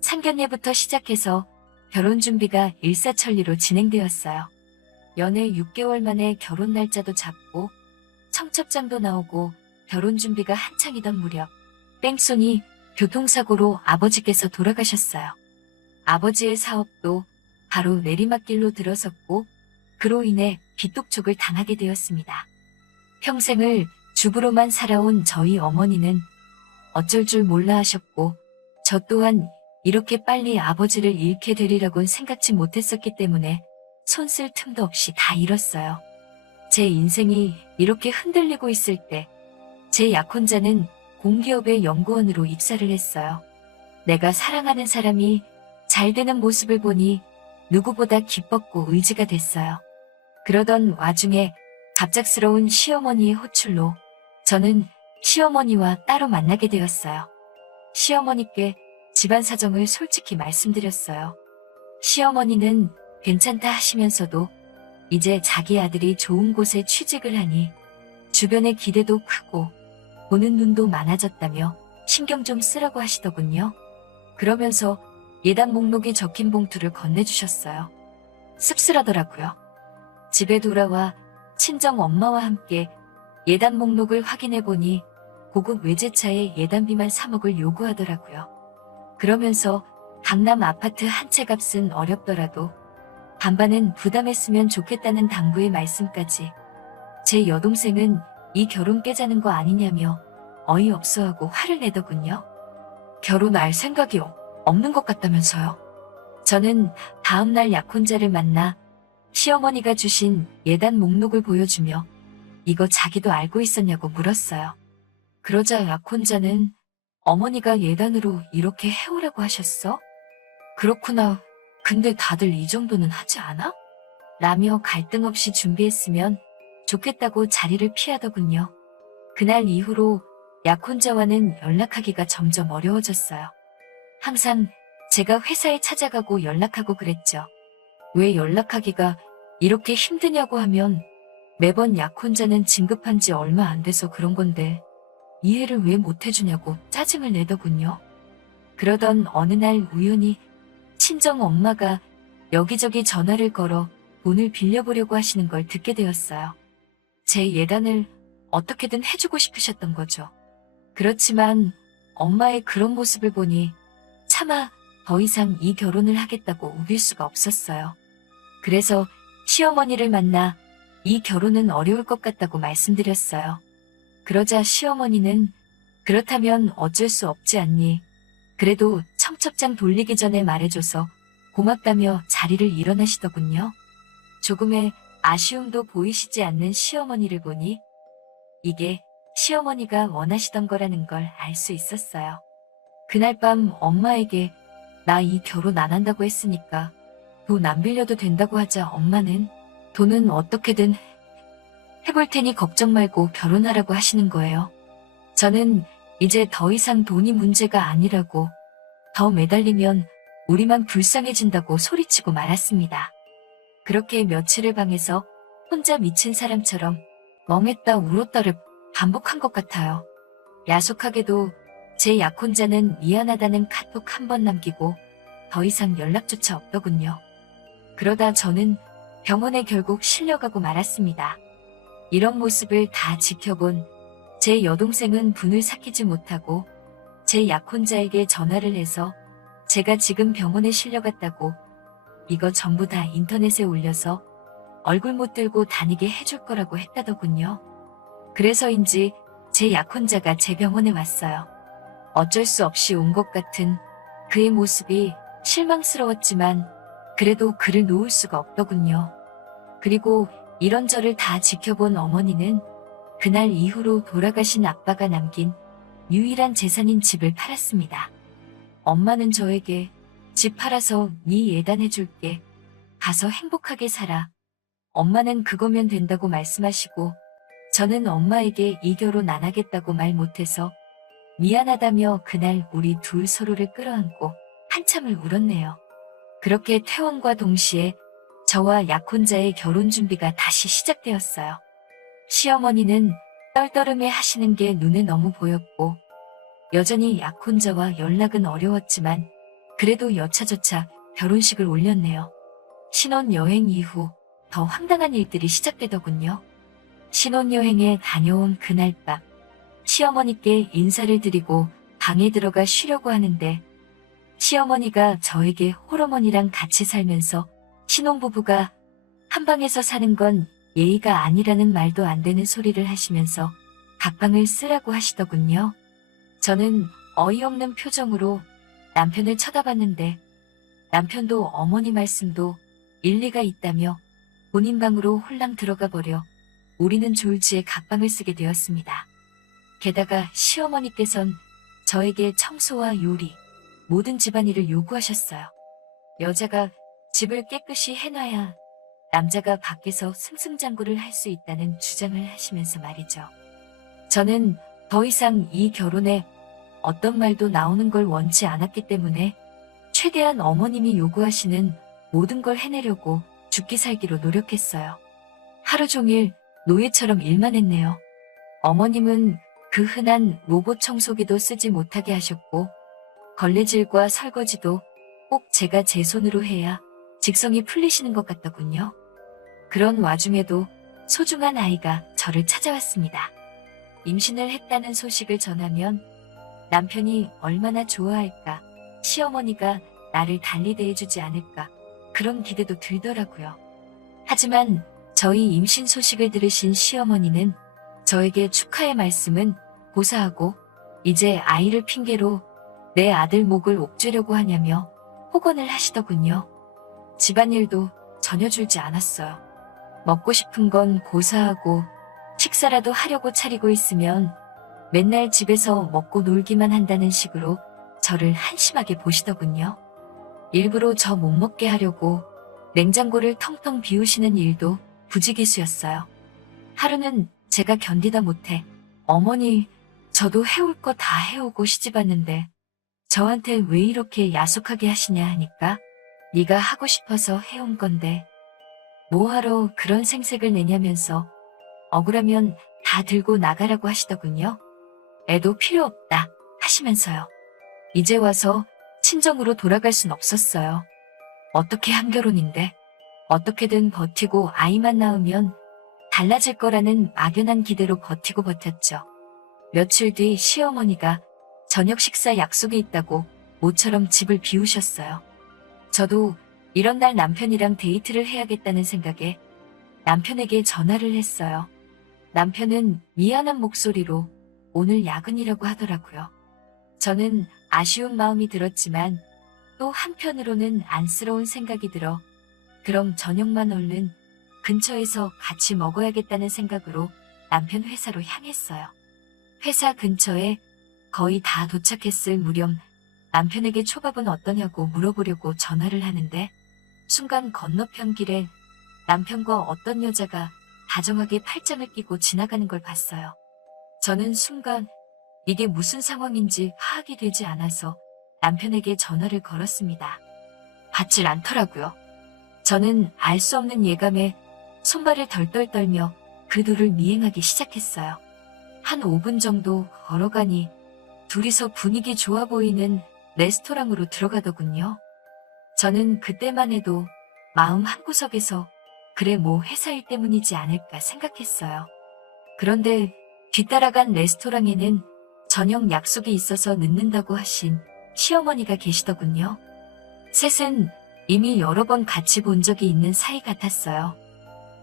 상견례부터 시작해서 결혼 준비가 일사천리로 진행되었어요. 연애 6개월 만에 결혼 날짜도 잡고 청첩장도 나오고 결혼 준비가 한창이던 무렵 뺑소니 교통사고로 아버지께서 돌아가셨어요. 아버지의 사업도 바로 내리막길로 들어섰고 그로 인해 빚독촉을 당하게 되었습니다. 평생을 주부로만 살아온 저희 어머니는 어쩔 줄 몰라 하셨고 저 또한 이렇게 빨리 아버지를 잃게 되리라고는 생각지 못했었기 때문에 손 쓸 틈도 없이 다 잃었어요. 제 인생이 이렇게 흔들리고 있을 때 제 약혼자는 공기업의 연구원으로 입사를 했어요. 내가 사랑하는 사람이 잘 되는 모습을 보니 누구보다 기뻤고 의지가 됐어요. 그러던 와중에 갑작스러운 시어머니의 호출로 저는 시어머니와 따로 만나게 되었어요. 시어머니께 집안 사정을 솔직히 말씀드렸어요. 시어머니는 괜찮다 하시면서도 이제 자기 아들이 좋은 곳에 취직을 하니 주변의 기대도 크고 보는 눈도 많아졌다며 신경 좀 쓰라고 하시더군요. 그러면서 예단 목록이 적힌 봉투를 건네주셨어요. 씁쓸하더라고요. 집에 돌아와 친정 엄마와 함께 예단 목록을 확인해보니 고급 외제차에 예단비만 3억을 요구하더라고요. 그러면서 강남 아파트 한 채 값은 어렵더라도 반반은 부담했으면 좋겠다는 당부의 말씀까지. 제 여동생은 이 결혼 깨자는 거 아니냐며 어이없어하고 화를 내더군요. 결혼할 생각이 없는 것 같다면서요. 저는 다음날 약혼자를 만나 시어머니가 주신 예단 목록을 보여주며 이거 자기도 알고 있었냐고 물었어요. 그러자 약혼자는 어머니가 예단으로 이렇게 해오라고 하셨어? 그렇구나. 근데 다들 이 정도는 하지 않아? 라며 갈등 없이 준비했으면 좋겠다고 자리를 피하더군요. 그날 이후로 약혼자와는 연락하기가 점점 어려워졌어요. 항상 제가 회사에 찾아가고 연락하고 그랬죠. 왜 연락하기가 이렇게 힘드냐고 하면 매번 약혼자는 진급한 지 얼마 안 돼서 그런 건데 이해를 왜 못해주냐고 짜증을 내더군요. 그러던 어느 날 우연히 친정 엄마가 여기저기 전화를 걸어 돈을 빌려보려고 하시는 걸 듣게 되었어요. 제 예단을 어떻게든 해주고 싶으셨던 거죠. 그렇지만 엄마의 그런 모습을 보니 차마 더 이상 이 결혼을 하겠다고 우길 수가 없었어요. 그래서 시어머니를 만나 이 결혼은 어려울 것 같다고 말씀드렸어요. 그러자 시어머니는 그렇다면 어쩔 수 없지 않니? 그래도 청첩장 돌리기 전에 말해줘서 고맙다며 자리를 일어나시더군요. 조금의 아쉬움도 보이시지 않는 시어머니를 보니 이게 시어머니가 원하시던 거라는 걸 알 수 있었어요. 그날 밤 엄마에게 나 이 결혼 안 한다고 했으니까 돈 안 빌려도 된다고 하자 엄마는 돈은 어떻게든 해볼 테니 걱정 말고 결혼하라고 하시는 거예요. 저는 이제 더 이상 돈이 문제가 아니라고 더 매달리면 우리만 불쌍해진다고 소리치고 말았습니다. 그렇게 며칠을 방에서 혼자 미친 사람처럼 멍했다 울었다를 반복한 것 같아요. 야속하게도 제 약혼자는 미안하다는 카톡 한 번 남기고 더 이상 연락조차 없더군요. 그러다 저는 병원에 결국 실려가고 말았습니다. 이런 모습을 다 지켜본 제 여동생은 분을 삭히지 못하고 제 약혼자에게 전화를 해서 제가 지금 병원에 실려갔다고 이거 전부 다 인터넷에 올려서 얼굴 못 들고 다니게 해줄 거라고 했다더군요. 그래서인지 제 약혼자가 제 병원에 왔어요. 어쩔 수 없이 온 것 같은 그의 모습이 실망스러웠지만 그래도 그를 놓을 수가 없더군요. 그리고 이런 저를 다 지켜본 어머니는 그날 이후로 돌아가신 아빠가 남긴 유일한 재산인 집을 팔았습니다. 엄마는 저에게 집 팔아서 네 예단해줄게. 가서 행복하게 살아. 엄마는 그거면 된다고 말씀하시고 저는 엄마에게 이 결혼 안 하겠다고 말 못해서 미안하다며 그날 우리 둘 서로를 끌어안고 한참을 울었네요. 그렇게 퇴원과 동시에 저와 약혼자의 결혼 준비가 다시 시작되었어요. 시어머니는 떨떠름해 하시는 게 눈에 너무 보였고 여전히 약혼자와 연락은 어려웠지만 그래도 여차저차 결혼식을 올렸네요. 신혼여행 이후 더 황당한 일들이 시작되더군요. 신혼여행에 다녀온 그날 밤, 시어머니께 인사를 드리고 방에 들어가 쉬려고 하는데 시어머니가 저에게 홀어머니랑 같이 살면서 신혼부부가 한 방에서 사는 건 예의가 아니라는 말도 안 되는 소리를 하시면서 각방을 쓰라고 하시더군요. 저는 어이없는 표정으로 남편을 쳐다봤는데 남편도 어머니 말씀도 일리가 있다며 본인 방으로 홀랑 들어가 버려 우리는 졸지에 각방을 쓰게 되었습니다. 게다가 시어머니께선 저에게 청소와 요리, 모든 집안일을 요구하셨어요. 여자가 집을 깨끗이 해놔야 남자가 밖에서 승승장구를 할 수 있다는 주장을 하시면서 말이죠. 저는 더 이상 이 결혼에 어떤 말도 나오는 걸 원치 않았기 때문에 최대한 어머님이 요구하시는 모든 걸 해내려고 죽기 살기로 노력했어요. 하루 종일 노예처럼 일만 했네요. 어머님은 그 흔한 로봇 청소기도 쓰지 못하게 하셨고 걸레질과 설거지도 꼭 제가 제 손으로 해야 직성이 풀리시는 것 같더군요. 그런 와중에도 소중한 아이가 저를 찾아왔습니다. 임신을 했다는 소식을 전하면 남편이 얼마나 좋아할까, 시어머니가 나를 달리 대해주지 않을까, 그런 기대도 들더라고요. 하지만 저희 임신 소식을 들으신 시어머니는 저에게 축하의 말씀은 고사하고 이제 아이를 핑계로 내 아들 목을 옥죄려고 하냐며 폭언을 하시더군요. 집안일도 전혀 줄지 않았어요. 먹고 싶은 건 고사하고 식사라도 하려고 차리고 있으면 맨날 집에서 먹고 놀기만 한다는 식으로 저를 한심하게 보시더군요. 일부러 저 못 먹게 하려고 냉장고를 텅텅 비우시는 일도 부지기수였어요. 하루는 제가 견디다 못해 어머니, 저도 해올 거 다 해오고 시집 왔는데 저한테 왜 이렇게 야속하게 하시냐 하니까 네가 하고 싶어서 해온 건데 뭐하러 그런 생색을 내냐면서 억울하면 다 들고 나가라고 하시더군요. 애도 필요 없다 하시면서요. 이제 와서 친정으로 돌아갈 순 없었어요. 어떻게 한 결혼인데 어떻게든 버티고 아이만 낳으면 달라질 거라는 막연한 기대로 버티고 버텼죠. 며칠 뒤 시어머니가 저녁 식사 약속이 있다고 모처럼 집을 비우셨어요. 저도 이런 날 남편이랑 데이트를 해야겠다는 생각에 남편에게 전화를 했어요. 남편은 미안한 목소리로 오늘 야근이라고 하더라고요. 저는 아쉬운 마음이 들었지만 또 한편으로는 안쓰러운 생각이 들어 그럼 저녁만 얼른 근처에서 같이 먹어야겠다는 생각으로 남편 회사로 향했어요. 회사 근처에 거의 다 도착했을 무렵 남편에게 초밥은 어떠냐고 물어보려고 전화를 하는데 순간 건너편 길에 남편과 어떤 여자가 다정하게 팔짱을 끼고 지나가는 걸 봤어요. 저는 순간 이게 무슨 상황인지 파악이 되지 않아서 남편에게 전화를 걸었습니다. 받질 않더라고요. 저는 알 수 없는 예감에 손발을 덜덜 떨며 그 둘을 미행하기 시작했어요. 한 5분 정도 걸어가니 둘이서 분위기 좋아 보이는 레스토랑으로 들어가더군요. 저는 그때만 해도 마음 한구석에서 그래 뭐 회사 일 때문이지 않을까 생각했어요. 그런데 뒤따라간 레스토랑에는 저녁 약속이 있어서 늦는다고 하신 시어머니가 계시더군요. 셋은 이미 여러 번 같이 본 적이 있는 사이 같았어요.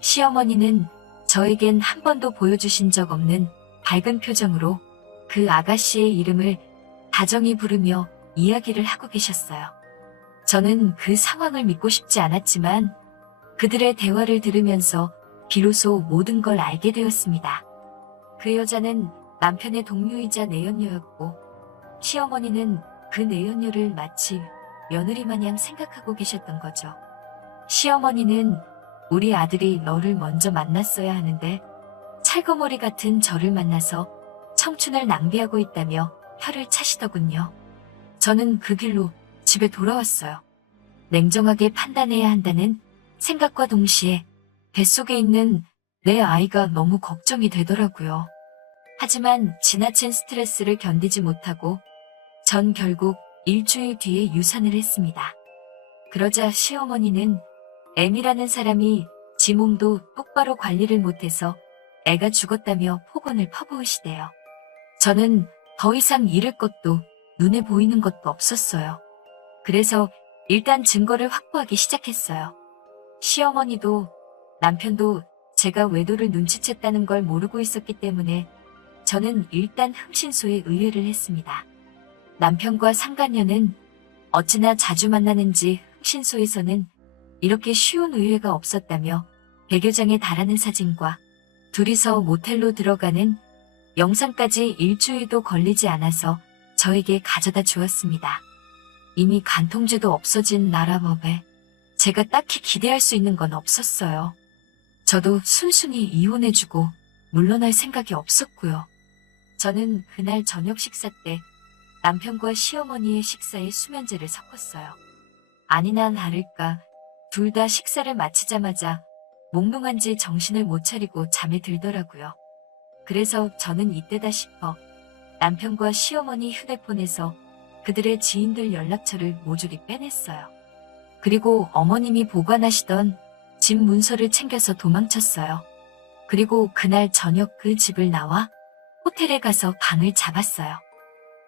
시어머니는 저에겐 한 번도 보여주신 적 없는 밝은 표정으로 그 아가씨의 이름을 다정히 부르며 이야기를 하고 계셨어요. 저는 그 상황을 믿고 싶지 않았지만 그들의 대화를 들으면서 비로소 모든 걸 알게 되었습니다. 그 여자는 남편의 동료이자 내연녀였고 시어머니는 그 내연녀를 마치 며느리 마냥 생각하고 계셨던 거죠. 시어머니는 우리 아들이 너를 먼저 만났어야 하는데 찰거머리 같은 저를 만나서 청춘을 낭비하고 있다며 혀를 차시더군요. 저는 그 길로 집에 돌아왔어요. 냉정하게 판단해야 한다는 생각과 동시에 뱃속에 있는 내 아이가 너무 걱정이 되더라고요. 하지만 지나친 스트레스를 견디지 못하고 전 결국 일주일 뒤에 유산을 했습니다. 그러자 시어머니는 M이라는 사람이 지 몸도 똑바로 관리를 못해서 애가 죽었다며 폭언을 퍼부으시대요. 저는 더 이상 잃을 것도 눈에 보이는 것도 없었어요. 그래서 일단 증거를 확보하기 시작했어요. 시어머니도 남편도 제가 외도를 눈치챘다는 걸 모르고 있었기 때문에 저는 일단 흥신소에 의뢰를 했습니다. 남편과 상간녀는 어찌나 자주 만나는지 흥신소에서는 이렇게 쉬운 의뢰가 없었다며 100여 장에 달하는 사진과 둘이서 모텔로 들어가는 영상까지 일주일도 걸리지 않아서 저에게 가져다 주었습니다. 이미 간통죄도 없어진 나라법에 제가 딱히 기대할 수 있는 건 없었어요. 저도 순순히 이혼해주고 물러날 생각이 없었고요. 저는 그날 저녁 식사 때 남편과 시어머니의 식사에 수면제를 섞었어요. 아니나 다를까 둘 다 식사를 마치자마자 몽롱한지 정신을 못 차리고 잠에 들더라고요. 그래서 저는 이때다 싶어 남편과 시어머니 휴대폰에서 그들의 지인들 연락처를 모조리 빼냈어요. 그리고 어머님이 보관하시던 집 문서를 챙겨서 도망쳤어요. 그리고 그날 저녁 그 집을 나와 호텔에 가서 방을 잡았어요.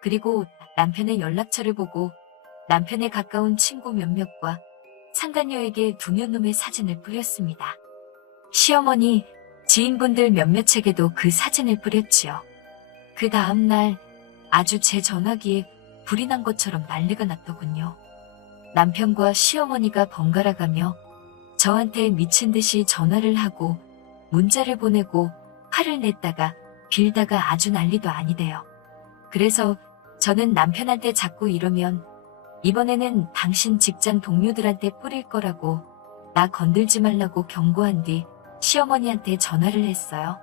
그리고 남편의 연락처를 보고 남편에 가까운 친구 몇몇과 상간녀에게 두 년놈의 사진을 뿌렸습니다. 시어머니, 지인분들 몇몇에게도 그 사진을 뿌렸지요. 그 다음날 아주 제 전화기에 불이 난 것처럼 난리가 났더군요. 남편과 시어머니가 번갈아가며 저한테 미친 듯이 전화를 하고 문자를 보내고 화를 냈다가 빌다가 아주 난리도 아니대요. 그래서 저는 남편한테 자꾸 이러면 이번에는 당신 직장 동료들한테 뿌릴 거라고 나 건들지 말라고 경고한 뒤 시어머니한테 전화를 했어요.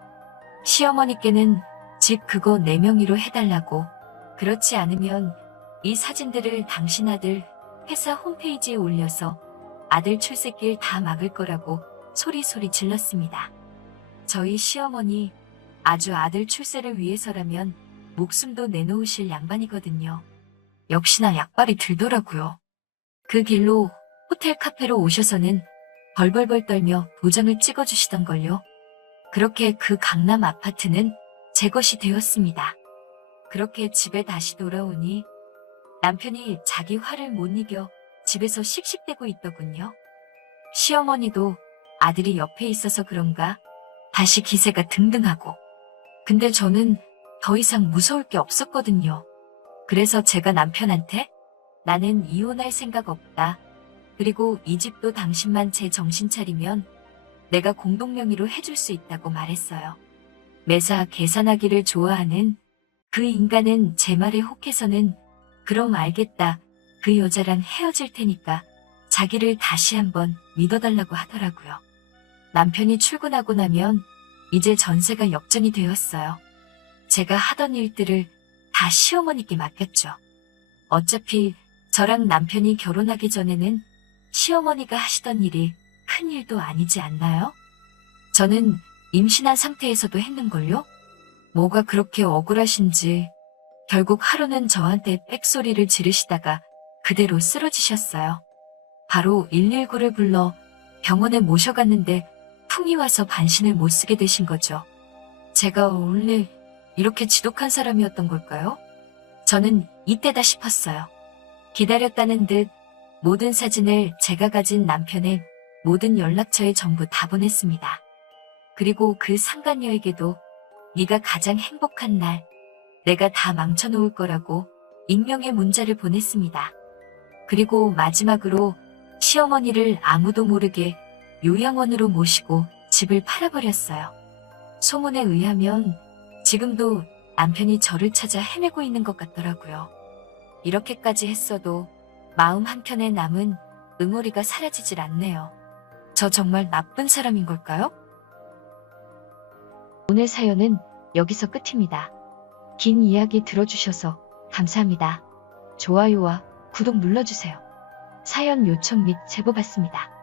시어머니께는 집 그거 내 명의로 해달라고, 그렇지 않으면 이 사진들을 당신 아들 회사 홈페이지에 올려서 아들 출세길 다 막을 거라고 소리소리 질렀습니다. 저희 시어머니 아주 아들 출세를 위해서라면 목숨도 내놓으실 양반이거든요. 역시나 약발이 들더라고요. 그 길로 호텔 카페로 오셔서는 벌벌벌 떨며 도장을 찍어주시던걸요. 그렇게 그 강남 아파트는 제 것이 되었습니다. 그렇게 집에 다시 돌아오니 남편이 자기 화를 못 이겨 집에서 씩씩대고 있더군요. 시어머니도 아들이 옆에 있어서 그런가 다시 기세가 등등하고. 근데 저는 더 이상 무서울 게 없었거든요. 그래서 제가 남편한테 나는 이혼할 생각 없다. 그리고 이 집도 당신만 제 정신 차리면 내가 공동명의로 해줄 수 있다고 말했어요. 매사 계산하기를 좋아하는 그 인간은 제 말에 혹해서는 그럼 알겠다. 그 여자랑 헤어질 테니까 자기를 다시 한번 믿어달라고 하더라고요. 남편이 출근하고 나면 이제 전세가 역전이 되었어요. 제가 하던 일들을 다 시어머니께 맡겼죠. 어차피 저랑 남편이 결혼하기 전에는 시어머니가 하시던 일이 큰 일도 아니지 않나요? 저는 임신한 상태에서도 했는걸요? 뭐가 그렇게 억울하신지 결국 하루는 저한테 빽소리를 지르시다가 그대로 쓰러지셨어요. 바로 119를 불러 병원에 모셔갔는데 풍이 와서 반신을 못 쓰게 되신 거죠. 제가 원래 이렇게 지독한 사람이었던 걸까요? 저는 이때다 싶었어요. 기다렸다는 듯 모든 사진을 제가 가진 남편의 모든 연락처에 전부 다 보냈습니다. 그리고 그 상간녀에게도 네가 가장 행복한 날 내가 다 망쳐놓을 거라고 익명의 문자를 보냈습니다. 그리고 마지막으로 시어머니를 아무도 모르게 요양원으로 모시고 집을 팔아버렸어요. 소문에 의하면 지금도 남편이 저를 찾아 헤매고 있는 것 같더라고요. 이렇게까지 했어도 마음 한켠에 남은 응어리가 사라지질 않네요. 저 정말 나쁜 사람인 걸까요? 오늘 사연은 여기서 끝입니다. 긴 이야기 들어주셔서 감사합니다. 좋아요와 구독 눌러주세요. 사연 요청 및 제보 받습니다.